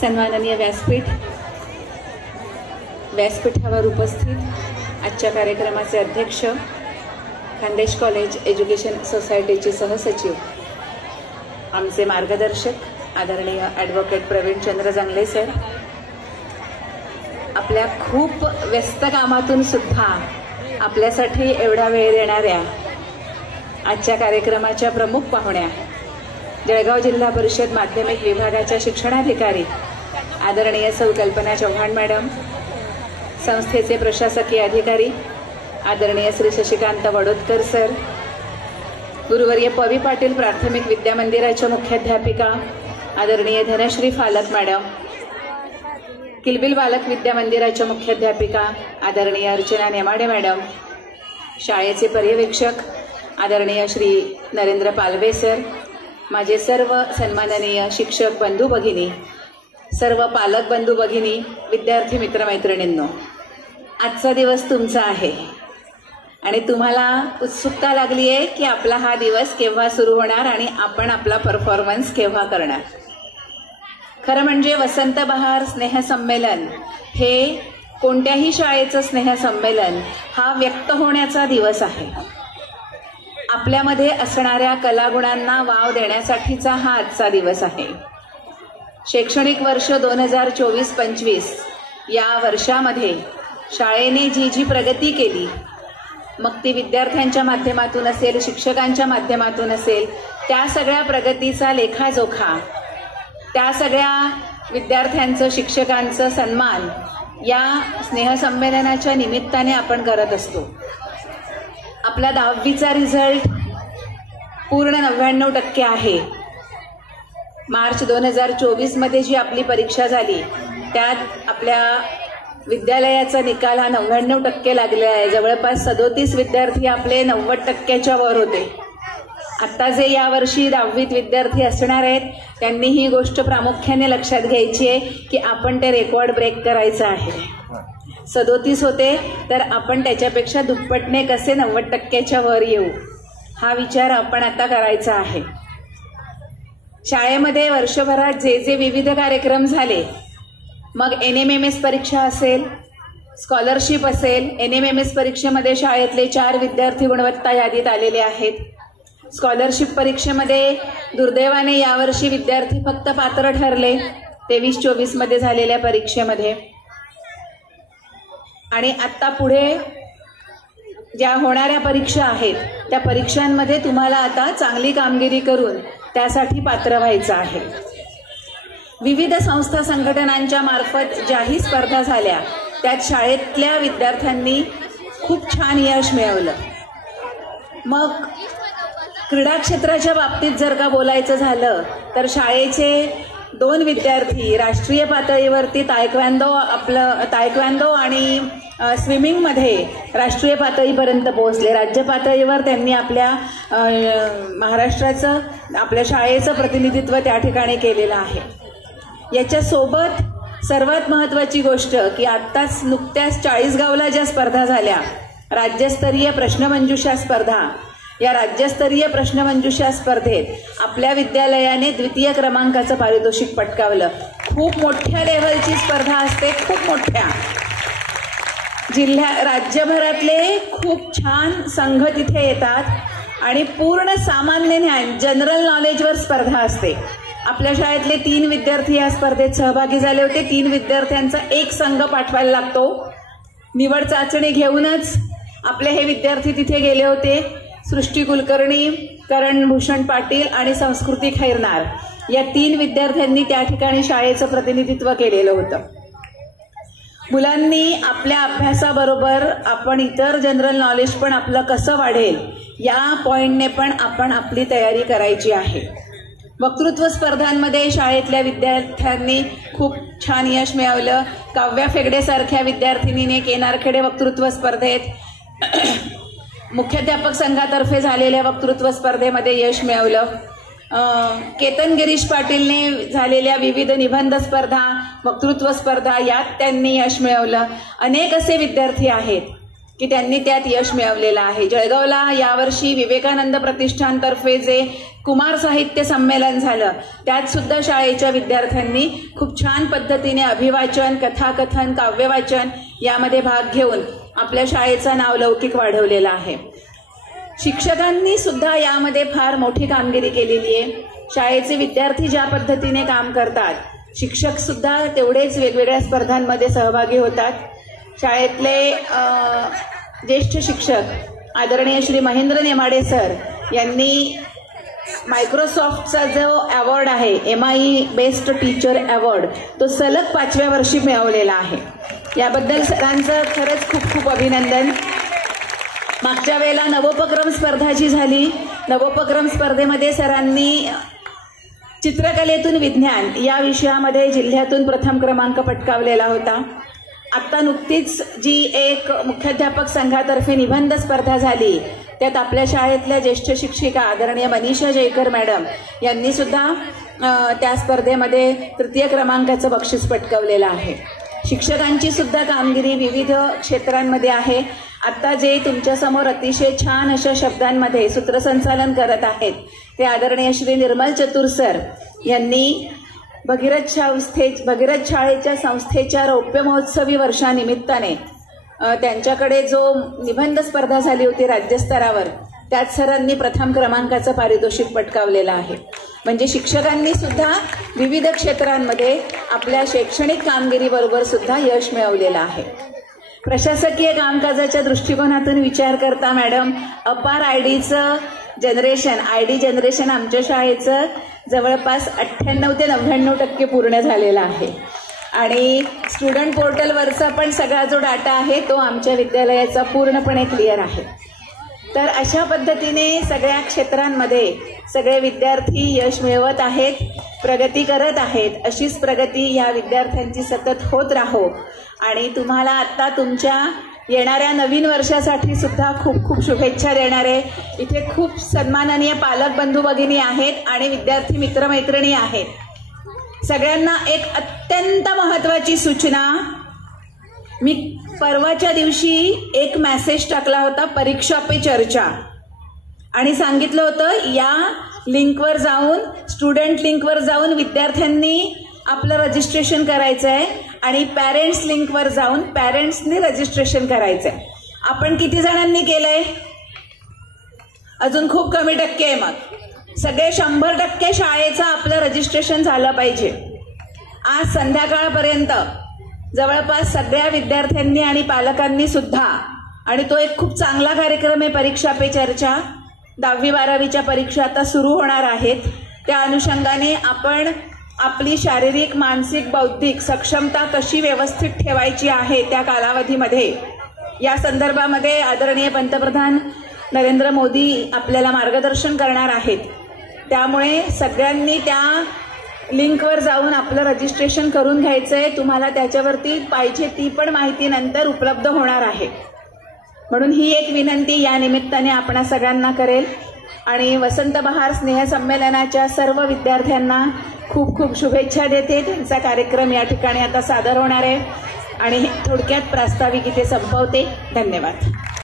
सन्माननीय व्यासपीठावर उपस्थित आजच्या कार्यक्रमाचे अध्यक्ष, खानदेश कॉलेज एज्युकेशन सोसायटीचे सहसचिव, आमचे मार्गदर्शक आदरणीय ॲडव्होकेट प्रवीणचंद्र जांगले सर, आपल्या खूप व्यस्त कामातून सुद्धा आपल्यासाठी एवढा वेळ देणाऱ्या आजच्या कार्यक्रमाच्या प्रमुख पाहुण्या, जळगाव जिल्हा परिषद माध्यमिक विभागाच्या शिक्षणाधिकारी आदरणीय सौ कल्पना चव्हाण मॅडम, संस्थेचे प्रशासकीय अधिकारी आदरणीय श्री शशिकांत वडोदकर सर, गुरुवर्य पवी पाटील प्राथमिक विद्यामंदिराच्या मुख्याध्यापिका आदरणीय धनश्री फालक मॅडम, किलबिल बालक विद्यामंदिराच्या मुख्याध्यापिका आदरणीय अर्चना नेमाडे मॅडम, शाळेचे पर्यवेक्षक आदरणीय श्री नरेंद्र पालवे सर, माझे सर्व सन्माननीय शिक्षक बंधू भगिनी, सर्व पालक बंधू भगिनी, विद्यार्थी मित्रमैत्रिणींनो, आजचा दिवस तुमचा आहे आणि तुम्हाला उत्सुकता लागली आहे की आपला हा दिवस केव्हा सुरू होणार आणि आपण आपला परफॉर्मन्स केव्हा करणार. खरं म्हणजे वसंत बहार स्नेहसंमेलन हे कोणत्याही शाळेचं स्नेहसंमेलन हा व्यक्त होण्याचा दिवस आहे. आपल्यामध्ये असणाऱ्या कलागुणांना वाव देण्यासाठीचा हा आजचा दिवस आहे. शैक्षणिक वर्ष 2024-25 या वर्षामध्ये शाळेने जी प्रगती केली, मग ती विद्यार्थ्यांच्या माध्यमातून असेल, शिक्षकांच्या माध्यमातून असेल, त्या सगळ्या प्रगतीचा लेखाजोखा, त्या सगळ्या विद्यार्थ्यांचं, शिक्षकांचं सन्मान या स्नेहसंमेलनाच्या निमित्ताने आपण करत असतो. आपला 10वीचा रिझल्ट पूर्ण 99% आहे. मार्च 2024 जी आपली परीक्षा झाली त्यात आपल्या विद्यालयाचा निकाल हा 99% लागला आहे. जवळपास 37 विद्यार्थी आपले 90%च्या वर होते. आता जे यावर्षी 10वीत विद्यार्थी असणार आहेत त्यांनी ही गोष्ट प्रामुख्याने लक्षात घ्यायची आहे की आपण ते रेकॉर्ड ब्रेक करायचं आहे. 37 होते तर आपण त्याच्यापेक्षा दुप्पटने कसे 90%च्या वर येऊ, हा विचार आपण आता करायचा आहे. शाळेमध्ये वर्षभरात जे विविध कार्यक्रम झाले, मग NMMS परीक्षा असेल, स्कॉलरशिप असेल. NMMS परीक्षेमध्ये शाळेतले 4 विद्यार्थी गुणवत्ता यादीत आलेले आहेत. स्कॉलरशिप परीक्षेमध्ये दुर्दैवाने यावर्षी विद्यार्थी फक्त पात्र ठरले 23-24 झालेल्या परीक्षेमध्ये. आणि आता पुढे ज्या होणाऱ्या परीक्षा आहेत त्या परीक्षांमध्ये तुम्हाला आता चांगली कामगिरी करून त्यासाठी पात्र व्हायचं आहे. विविध संस्था संघटनांच्या मार्फत ज्याही स्पर्धा झाल्या त्यात शाळेतल्या विद्यार्थ्यांनी खूप छान यश मिळवलं. मग क्रीडा क्षेत्राच्या बाबतीत जर का बोलायचं झालं तर शाळेचे 2 विद्यार्थी राष्ट्रीय पातळीवरती तायक्वांदो आणि स्विमिंगमध्ये राष्ट्रीय पातळीपर्यंत पोहोचले. राज्य पातळीवर त्यांनी आपल्या महाराष्ट्राचं, आपल्या शाळेचं प्रतिनिधित्व त्या ठिकाणी केलेलं आहे. याच्यासोबत सर्वात महत्त्वाची गोष्ट की आत्ताच नुकत्याच 40गावला ज्या स्पर्धा झाल्या, राज्यस्तरीय प्रश्नमंजुषा स्पर्धा, या राज्यस्तरीय प्रश्नमंजुषा स्पर्धेत आपल्या विद्यालयाने 2य क्रमांकाचं पारितोषिक पटकावलं. खूप मोठ्या लेव्हलची स्पर्धा असते, खूप मोठ्या. राज्यभरातले खूप छान संघ तिथे येतात आणि पूर्ण सामान्य ज्ञान, जनरल नॉलेजवर स्पर्धा असते. आपल्या शाळेतले 3 विद्यार्थी या स्पर्धेत सहभागी झाले होते. 3 विद्यार्थ्यांचा एक संघ पाठवायला लागतो. निवड चाचणी घेऊनच आपले हे विद्यार्थी तिथे गेले होते. सृष्टी कुलकर्णी, करण भूषण पाटील आणि संस्कृती खैरनार या 3 विद्यार्थ्यांनी त्या ठिकाणी शाळेचं प्रतिनिधित्व केलेलं होतं. मुलांनी आपल्या अभ्यासाबरोबर आपण इतर जनरल नॉलेज पण आपलं कसं वाढेल या पॉइंटने पण आपण आपली तयारी करायची आहे. वक्तृत्व स्पर्धांमध्ये शाळेतल्या विद्यार्थ्यांनी खूप छान यश मिळवलं. काव्या फेगडेसारख्या विद्यार्थिनीने केनारखेडे वक्तृत्व स्पर्धेत मुख्याध्यापक संघातर्फे झालेल्या वक्तृत्व स्पर्धेमध्ये यश मिळवलं. केतन गिरीश पाटीलने झालेल्या विविध निबंध स्पर्धा, वक्तृत्व स्पर्धा यात त्यांनी यश मिळवलं. अनेक असे विद्यार्थी आहेत की त्यांनी त्यात यश मिळवलेलं आहे. जळगावला यावर्षी विवेकानंद प्रतिष्ठानतर्फे जे कुमार साहित्य संमेलन झालं, त्यात सुद्धा शाळेच्या विद्यार्थ्यांनी खूप छान पद्धतीने अभिवाचन, कथाकथन, काव्यवाचन यामध्ये भाग घेऊन आपल्या शाळेचा नावलौकिक वाढवलेला आहे. शिक्षकांनी सुद्धा यामध्ये फार मोठी कामगिरी केलेली आहे. शाळेचे विद्यार्थी ज्या पद्धतीने काम करतात, शिक्षक सुद्धा तेवढेच वेगवेगळ्या स्पर्धांमध्ये सहभागी होतात. शाळेतले ज्येष्ठ शिक्षक आदरणीय श्री महेंद्र नेमाडे सर यांनी मायक्रोसॉफ्टचा जो अवॉर्ड आहे, MIE बेस्ट टीचर अवॉर्ड, तो सलग 5व्या वर्षी मिळवलेला आहे. याबद्दल सरांचं खरंच खूप खूप अभिनंदन. मागच्या वेळेला नवोपक्रम स्पर्धा जी झाली, नवोपक्रम स्पर्धेमध्ये सरांनी चित्रकलेतून विज्ञान या विषयामध्ये जिल्ह्यातून प्रथम क्रमांक पटकावलेला होता. आत्ता नुकतीच जी एक मुख्याध्यापक संघातर्फे निबंध स्पर्धा झाली, त्यात आपल्या शाळेतल्या ज्येष्ठ शिक्षिका आदरणीय मनीषा जयकर मॅडम यांनी सुद्धा त्या स्पर्धेमध्ये तृतीय क्रमांकाचं बक्षीस पटकावलेलं आहे. शिक्षकांची सुद्धा कामगिरी विविध क्षेत्रांमध्ये आहे. आता जे तुमच्यासमोर अतिशय छान अशा शब्दांमध्ये सूत्रसंचालन करत आहेत ते आदरणीय श्री निर्मल चतुर सर यांनी भगीरथ शाळेच्या संस्थेच्या रौप्य महोत्सवी वर्षानिमित्ताने त्यांच्याकडे जो निबंध स्पर्धा झाली होती राज्यस्तरावर, त्यात सरांनी प्रथम क्रमांकाचं पारितोषिक पटकावलेलं आहे. म्हणजे शिक्षकांनी सुद्धा विविध क्षेत्रांमध्ये आपल्या शैक्षणिक कामगिरीबरोबर सुद्धा यश मिळवलेलं आहे. प्रशासकीय कामकाजाच्या दृष्टिकोनातून विचार करता मॅडम, अपार आयडी जनरेशन आमच्या शाळेचं जवळपास 98 ते 99% पूर्ण झालेला आहे. आणि स्टुडंट पोर्टलवरचा पण सगळा जो डाटा आहे तो आमच्या विद्यालयाचा पूर्णपणे क्लिअर आहे. तर अशा पद्धतीने सगळ्या क्षेत्रांमध्ये सगळे विद्यार्थी यश मिळवत आहेत, प्रगती करत आहेत. अशीच प्रगती या विद्यार्थ्यांची सतत होत राहो. आणि तुम्हाला आता तुमच्या येणाऱ्या नवीन वर्षासाठी सुद्धा खूप खूप शुभेच्छा देणारे इथे खूप सन्माननीय पालक बंधू भगिनी आहेत आणि विद्यार्थी मित्रमैत्रिणी आहेत. सगळ्यांना एक अत्यंत महत्त्वाची सूचना, मी परवाच्या दिवशी एक मेसेज टाकला होता, परीक्षा पे चर्चा, आणि सांगितलं होतं या लिंकवर जाऊन, स्टुडंट लिंकवर जाऊन विद्यार्थ्यांनी आपलं रजिस्ट्रेशन करायचं आहे आणि पॅरेंट्स लिंकवर जाऊन पॅरेंट्सनी रजिस्ट्रेशन करायचं आहे. आपण किती जणांनी केलंय? अजून खूप कमी टक्के आहे. मग सगळे 100% शाळेचं आपलं रजिस्ट्रेशन झालं पाहिजे. आज संध्याकाळपर्यंत जवळपास सगळ्या विद्यार्थ्यांनी आणि पालकांनी सुद्धा, आणि तो एक खूप चांगला कार्यक्रम आहे परीक्षा पे चर्चा. 10वी-12वीच्या परीक्षा आता सुरू होणार आहेत. त्या अनुषंगाने आपण आपली शारीरिक, मानसिक, बौद्धिक सक्षमता कशी व्यवस्थित ठेवायची आहे त्या कालावधीमध्ये, या संदर्भामध्ये आदरणीय पंतप्रधान नरेंद्र मोदी आपल्याला मार्गदर्शन करणार आहेत. त्यामुळे सगळ्यांनी त्या लिंकवर जाऊन आपलं रजिस्ट्रेशन करून घ्यायचंय. तुम्हाला त्याच्यावरती पाहिजे ती पण माहिती नंतर उपलब्ध होणार आहे. म्हणून ही एक विनंती या निमित्ताने आपणा सगळ्यांना करेल. आणि वसंत बहार स्नेह संमेलनाच्या सर्व विद्यार्थ्यांना खूप खूप शुभेच्छा देते. त्यांचा कार्यक्रम या ठिकाणी आता सादर होणार आहे आणि थोडक्यात प्रास्ताविक इथे संपवते. धन्यवाद.